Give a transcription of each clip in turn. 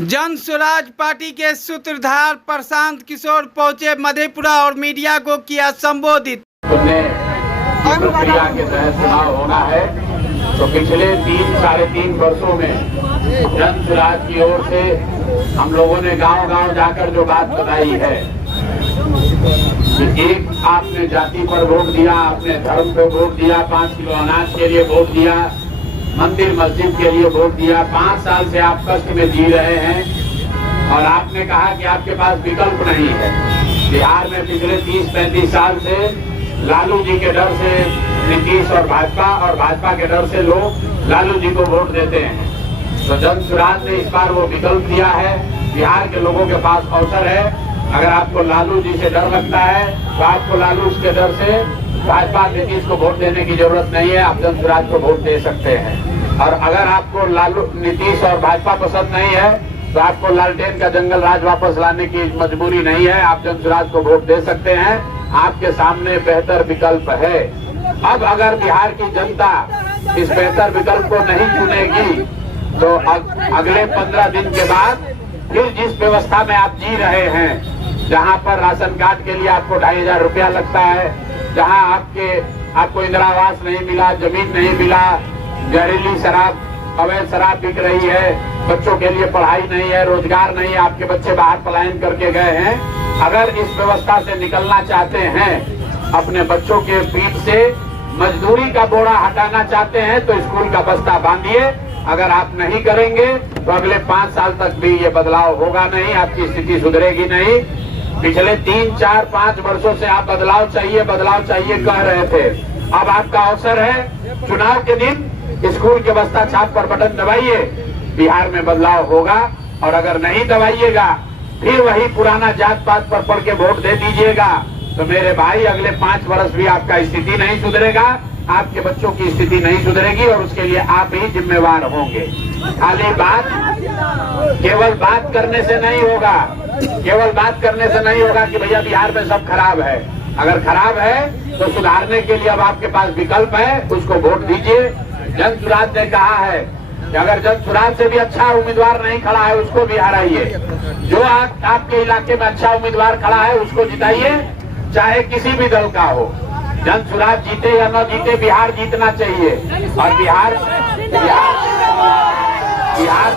जन स्वराज पार्टी के सूत्रधार प्रशांत किशोर पहुंचे मधेपुरा और मीडिया को किया संबोधित। प्रक्रिया के तहत चुनाव होना है तो पिछले 3-3.5 वर्षों में जन स्वराज की ओर से हम लोगों ने गांव-गांव जाकर जो बात बताई है कि एक आपने जाति पर वोट दिया, आपने धर्म पे वोट दिया, 5 किलो अनाज के लिए वोट दिया, मंदिर मस्जिद के लिए वोट दिया। 5 साल से आप कष्ट में जी रहे हैं और आपने कहा कि आपके पास विकल्प नहीं है। बिहार में पिछले 30-35 साल से लालू जी के डर से नीतीश और भाजपा के डर से लोग लालू जी को वोट देते हैं। तो जन स्वराज ने इस बार वो विकल्प दिया है। बिहार के लोगों के पास अवसर है। अगर आपको लालू जी से डर लगता है तो आपको लालू के डर से भाजपा नीतीश को वोट देने की जरूरत नहीं है, आप जन स्वराज को वोट दे सकते हैं। और अगर आपको लालू नीतीश और भाजपा पसंद नहीं है तो आपको लालटेन का जंगल राज वापस लाने की मजबूरी नहीं है, आप जन स्वराज को वोट दे सकते हैं। आपके सामने बेहतर विकल्प है। अब अगर बिहार की जनता इस बेहतर विकल्प को नहीं चुनेगी तो अगले 15 दिन के बाद फिर जिस व्यवस्था में आप जी रहे हैं, जहां पर राशन कार्ड के लिए आपको 2500 रुपया लगता है, जहां आपको इंदिरा आवास नहीं मिला, जमीन नहीं मिला, जहरीली शराब, अवैध शराब बिक रही है, बच्चों के लिए पढ़ाई नहीं है, रोजगार नहीं है, आपके बच्चे बाहर पलायन करके गए हैं। अगर इस व्यवस्था से निकलना चाहते हैं, अपने बच्चों के पीठ से मजदूरी का बोरा हटाना चाहते हैं तो स्कूल का बस्ता बांधिए। अगर आप नहीं करेंगे तो अगले 5 साल तक भी ये बदलाव होगा नहीं, आपकी स्थिति सुधरेगी नहीं। पिछले 3-4-5 वर्षों से आप बदलाव चाहिए कह रहे थे। अब आपका अवसर है, चुनाव के दिन स्कूल के बस्ता छाप पर बटन दबाइए, बिहार में बदलाव होगा। और अगर नहीं दबाइएगा फिर वही पुराना जात पात पर पढ़ के वोट दे दीजिएगा तो मेरे भाई अगले 5 वर्ष भी आपका स्थिति नहीं सुधरेगा, आपके बच्चों की स्थिति नहीं सुधरेगी और उसके लिए आप ही जिम्मेवार होंगे। खाली बात केवल बात करने से नहीं होगा, केवल बात करने से नहीं होगा कि भैया बिहार में सब खराब है। अगर खराब है तो सुधारने के लिए अब आपके पास विकल्प है, उसको वोट दीजिए। जन स्वराज ने कहा है कि अगर जन स्वराज से भी अच्छा उम्मीदवार नहीं खड़ा है उसको भी हराइए। जो आपके इलाके में अच्छा उम्मीदवार खड़ा है उसको जिताइए, चाहे किसी भी दल का हो। जन स्वराज जीते या न जीते, बिहार जीतना चाहिए। और बिहार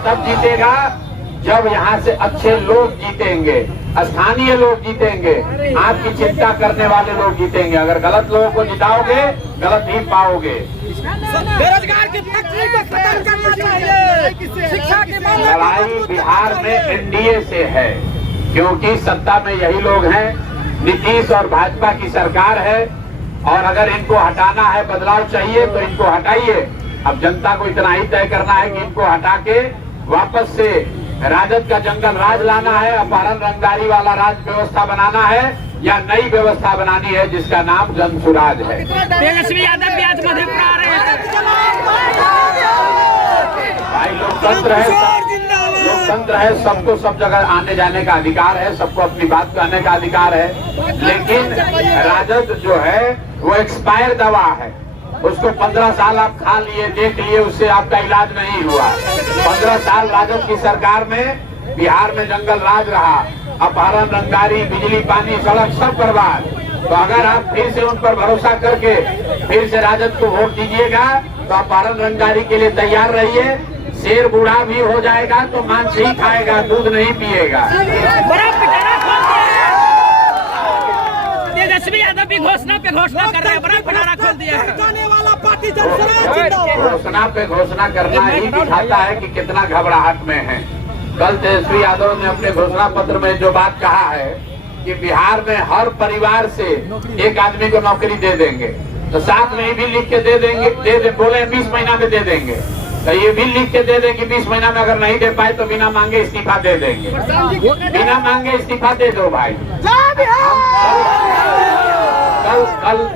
तब जीतेगा जब यहाँ से अच्छे लोग जीतेंगे, स्थानीय लोग जीतेंगे, आपकी चिंता करने वाले लोग जीतेंगे। अगर गलत लोगों को जिताओगे गलत ही पाओगे। बेरोजगार की फैक्ट्री को खत्म करना चाहिए। शिक्षा की लड़ाई बिहार में एनडीए से है, क्योंकि सत्ता में यही लोग हैं। नीतीश और भाजपा की सरकार है और अगर इनको हटाना है, बदलाव चाहिए तो इनको हटाइए। अब जनता को इतना ही तय करना है कि इनको हटा के वापस से राजद का जंगल राज लाना है, अपहरण रंगदारी वाला राज व्यवस्था बनाना है या नई व्यवस्था बनानी है जिसका नाम जन स्वराज है। तेजस्वी यादव भी आज मधेपुरा आ रहे हैं। भाई लोकतंत्र है, सबको सब जगह आने जाने का अधिकार है, सबको अपनी बात कहने का अधिकार है। लेकिन राजद जो है वो एक्सपायर दवा है, उसको 15 साल आप खा लिए, देख लिए, उससे आपका इलाज नहीं हुआ। 15 साल राजद की सरकार में बिहार में जंगल राज रहा, अपहरण रंगदारी, बिजली पानी सड़क सब बर्बाद। तो अगर आप फिर से उन पर भरोसा करके फिर से राजद को वोट दीजिएगा तो अपहरण रंगदारी के लिए तैयार रहिए। शेर बूढ़ा भी हो जाएगा तो मांस ही खाएगा, दूध नहीं पिएगा। तेजस्वी यादव भी घोषणा पे घोषणा कर रहे हैं, बड़ा पिटारा खोल दिया है। घोषणा पे घोषणा करना ही दिखाता है कि कितना घबराहट में है। कल तेजस्वी यादव ने अपने घोषणा पत्र में जो बात कहा है कि बिहार में हर परिवार से एक आदमी को नौकरी दे देंगे, तो साथ में भी लिख के दे देंगे, बोले 20 महीना में दे देंगे। तो ये भी लिख के दे दें कि 20 महीना में अगर नहीं दे पाए तो बिना मांगे इस्तीफा दे देंगे। बिना मांगे इस्तीफा दे दो भाई।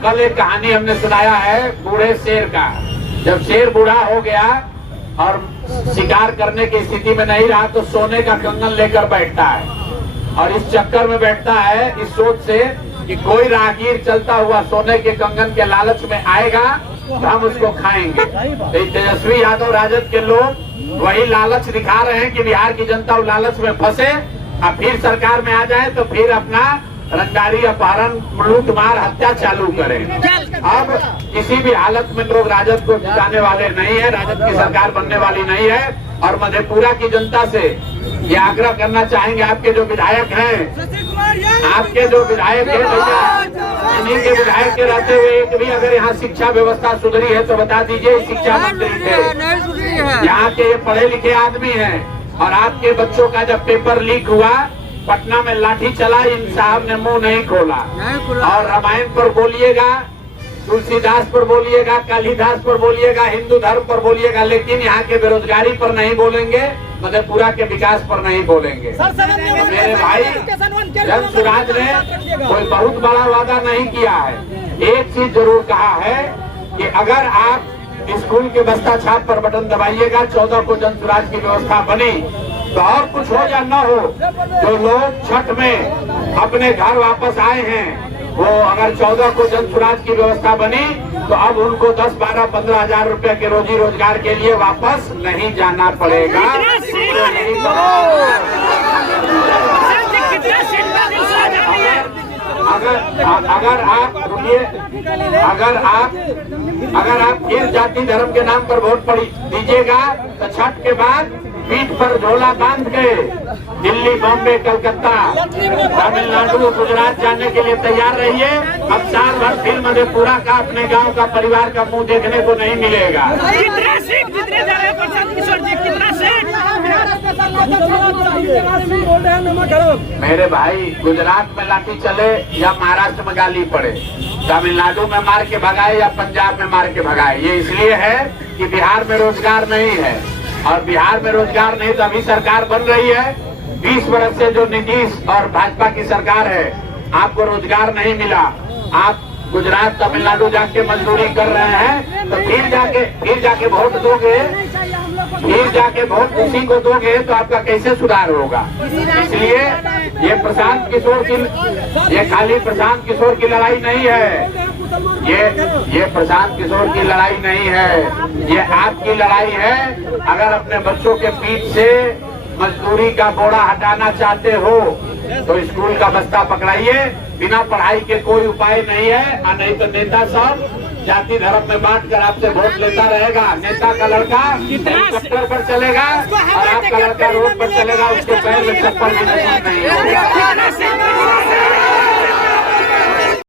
कल एक कहानी हमने सुनाया है बूढ़े शेर का। जब शेर बूढ़ा हो गया और शिकार करने की स्थिति में नहीं रहा तो सोने का कंगन लेकर बैठता है और इस चक्कर में बैठता है, इस सोच से कि कोई राहगीर चलता हुआ सोने के कंगन के लालच में आएगा तो हम उसको खाएंगे। तो तेजस्वी यादव राजद के लोग वही लालच दिखा रहे हैं कि बिहार की जनता उस लालच में फंसे, अब फिर सरकार में आ जाए तो फिर अपना रंगदारी अपहरण लूट मार हत्या चालू करें। अब किसी भी हालत में लोग राजद को जिताने वाले नहीं है, राजद की सरकार बनने वाली नहीं है। और मधेपुरा की जनता से ये आग्रह करना चाहेंगे, आपके जो विधायक हैं, आपके जो विधायक हैं भैया, इन्हीं के विधायक के रहते हुए एक भी अगर यहाँ शिक्षा व्यवस्था सुधरी है तो बता दीजिए। शिक्षा मंत्री थे, यहाँ के ये पढ़े लिखे आदमी हैं, और आपके बच्चों का जब पेपर लीक हुआ, पटना में लाठी चला, इन साहब ने मुंह नहीं खोला। और रामायण पर बोलिएगा, तुलसीदास पर बोलिएगा, कालिदास पर बोलिएगा, हिंदू धर्म पर बोलिएगा, लेकिन यहाँ के बेरोजगारी पर नहीं बोलेंगे, मधेपुरा के विकास पर नहीं बोलेंगे। मेरे भाई, जन सुराज ने कोई बहुत बड़ा वादा नहीं किया है। एक चीज जरूर कहा है कि अगर आप स्कूल के बस्ता छाप पर बटन दबाइएगा, 14 को जन सुराज की व्यवस्था बनी, तो और कुछ हो या न हो, जो लोग छठ में अपने घर वापस आए हैं, वो अगर 14 को जन सुराज की व्यवस्था बनी तो अब उनको 10, 12, 15 हजार रुपए के रोजी रोजगार के लिए वापस नहीं जाना पड़ेगा। अगर आप रुकिए, अगर आप फिर जाति धर्म के नाम पर वोट दीजिएगा तो छठ के बाद पीठ पर झोला बांध के दिल्ली, बॉम्बे, कलकत्ता, तमिलनाडु, गुजरात जाने के लिए तैयार रहिए। अब साल भर फिर मधेपुरा का, अपने गांव का, परिवार का मुंह देखने को नहीं मिलेगा। कितना सीट जीतने जा रहे हैं प्रशांत किशोर जी, कितना सीट? मेरे भाई, गुजरात में लाठी चले या महाराष्ट्र में गाली पड़े, तमिलनाडु में मार के भगाए या पंजाब में मार के भगाए, ये इसलिए है कि बिहार में रोजगार नहीं है। और बिहार में रोजगार नहीं तो अभी सरकार बन रही है। 20 वर्ष से जो नीतीश और भाजपा की सरकार है, आपको रोजगार नहीं मिला। आप गुजरात, तमिलनाडु जाके मजदूरी कर रहे हैं, तो फिर जाके वोट दोगे, फिर जाके वोट उसी को दोगे तो आपका कैसे सुधार होगा। इसलिए ये प्रशांत किशोर की, ये खाली प्रशांत किशोर की लड़ाई नहीं है, ये प्रशांत किशोर की लड़ाई नहीं है, ये आपकी लड़ाई है। अगर अपने बच्चों के पीठ से मजदूरी का बोरा हटाना चाहते हो तो स्कूल का बस्ता पकड़ाइए। बिना पढ़ाई के कोई उपाय नहीं है। और नहीं तो नेता सब जाति धर्म में बांट कर आपसे वोट लेता रहेगा। नेता का लड़का हेलीकॉप्टर पर चलेगा और आपका लड़का रोड पर चलेगा, उसके पैर में चप्पल भी नहीं होगा।